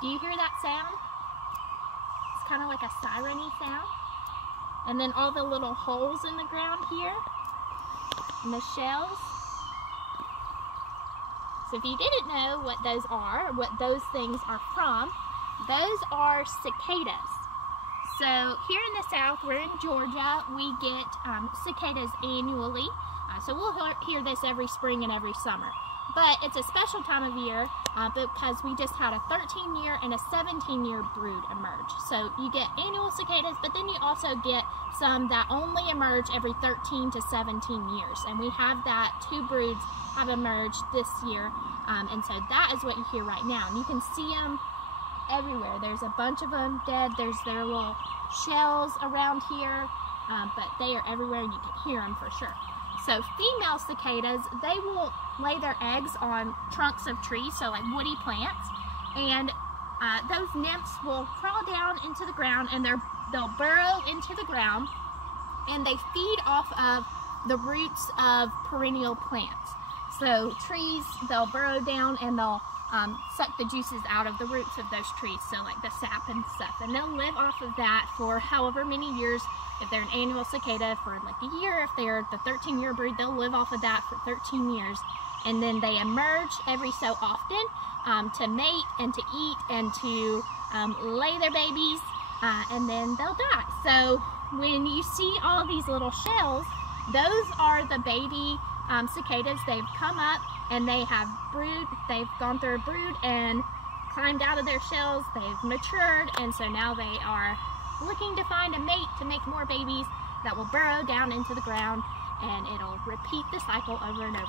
Do you hear that sound? It's kind of like a siren-y sound. And then all the little holes in the ground here, and the shells. So if you didn't know what those are, what those things are from, those are cicadas. So here in the South, we're in Georgia, we get cicadas annually. So we'll hear this every spring and every summer. But it's a special time of year because we just had a 13-year and a 17-year brood emerge. So you get annual cicadas, but then you also get some that only emerge every 13 to 17 years. And we have that, 2 broods have emerged this year. And so that is what you hear right now. And you can see them everywhere. There's a bunch of them dead. There's their little shells around here, but they are everywhere and you can hear them for sure. So female cicadas, they will lay their eggs on trunks of trees, so like woody plants, and those nymphs will crawl down into the ground and they'll burrow into the ground, and they feed off of the roots of perennial plants. So trees, they'll burrow down and they'll suck the juices out of the roots of those trees, so like the sap and stuff, and they'll live off of that for however many years. If they're an annual cicada, for like a year. If they're the 13-year brood, they'll live off of that for 13 years. And then they emerge every so often to mate and to eat and to lay their babies, and then they'll die. So when you see all these little shells, those are the baby cicadas. They've come up and they have brood. They've gone through a brood and climbed out of their shells. They've matured, and so now they are looking to find a mate to make more babies that will burrow down into the ground, and it'll repeat the cycle over and over.